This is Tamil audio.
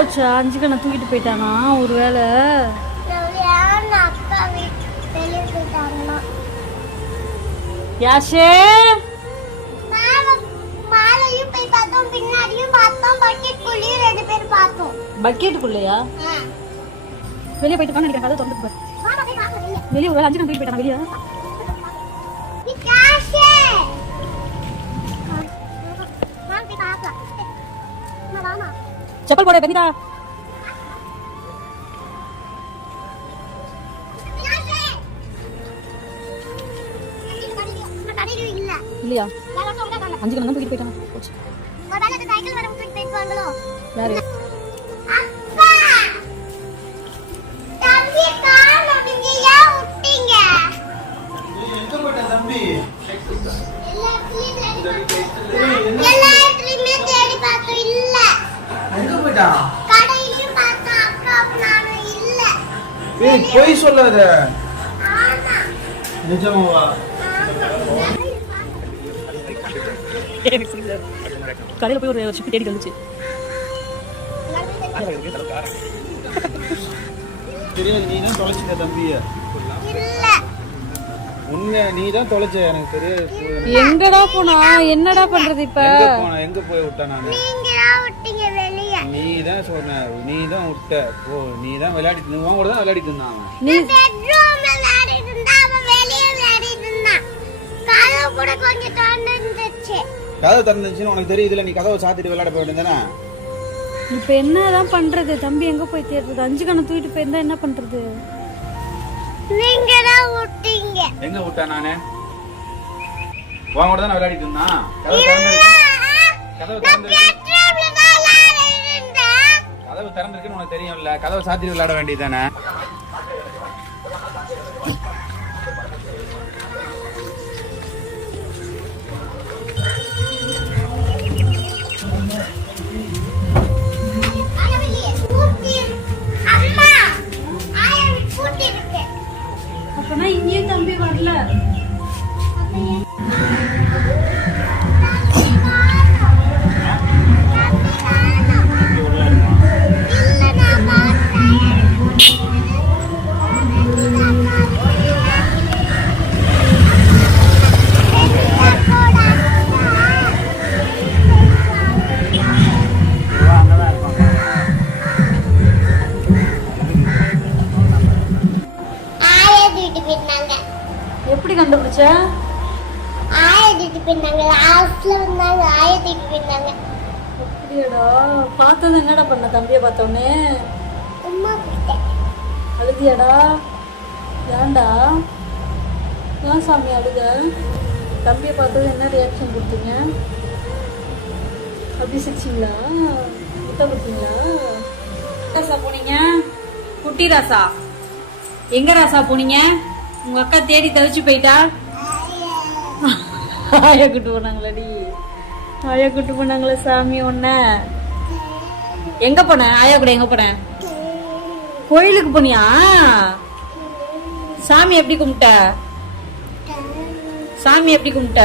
போச்சா? 5 கண்ணை தூக்கிட்டு போயிட்டானா ஒரு வேளை? யாஷே பக்கெட்டுக்குள்ளையா? வெளியே போயிட்டு பண்ண நினைக்கிறேன். கதை திறந்துட்டு பாரு. வெளியே ஒரு 5 கண்ணை தூக்கிட்டு போயிட்டானா வெளியே? செப்பல் போட பெரியடா. இல்லையா? 5 கண்ணை தூக்கிட்டு போயிட்டானா? யாரு? போய் சொல்லாத. நிஜமாவா? கடையில போய் ஒரு ஷிப் தேடி வந்துச்சு. தெரியாது, நீ தான் தொலைச்சிட்ட தம்பிய. உன்னை நீ தான் தொலைச்ச, எனக்கு தெரியாது. எங்கடா போனா? என்னடா பண்றது இப்ப? எங்க போய் விட்ட? நானு நீ தான் சொன்ன, நீ தான் விட்ட. ஓ, நீ தான் விளையாடிட்டு இருந்தா. கூட தான் விளையாடிட்டு இருந்தான். கதவு திறந்துச்சுன்னு உனக்கு தெரியுதுல, நீ கதவை சாத்திட்டு விளையாட போயிட்டு. இப்ப என்னதான் பண்றது? தம்பி எங்க போய் தேடுறது? 5 கண்ணை தூக்கிட்டு போயிருந்தா என்ன பண்றது? நீங்க தான் விட்டீங்க. எங்க விட்டா? நானே உன் கூட தான் விளையாடிட்டு இருந்தான். கதவு திறந்திருக்குன்னு உனக்கு தெரியும்ல, கதவை சாத்திட்டு விளையாட வேண்டியதானே? அப்பனா இங்கே தம்பி வரல. எப்படி கண்டுபிடிச்ச? அப்படியாடா? பார்த்தது என்னடா பண்ண? தம்பியை பார்த்தோன்னே அழுதியாடா? ஏன்டா? ஏன் சாமி அழுத? தம்பியை பார்த்தது என்ன ரியாக்ஷன் கொடுத்தீங்க? அப்படி சிரிச்சிங்களா? முட்டை கொடுத்தீங்களா? ராசா போனீங்க? குட்டி ராசா எங்க ராசா போனீங்க? உங்க அக்கா தேடி தவிச்சு போயிட்டா? ஆயா கூட்டு போனாங்களடி? ஆயா கூட்டு போனாங்களே சாமி. ஒன்ன எங்க போன? ஆயா கூட எங்க போன? கோயிலுக்கு போனியா? சாமி எப்படி கும்பிட்ட? சாமி எப்படி கும்பிட்ட?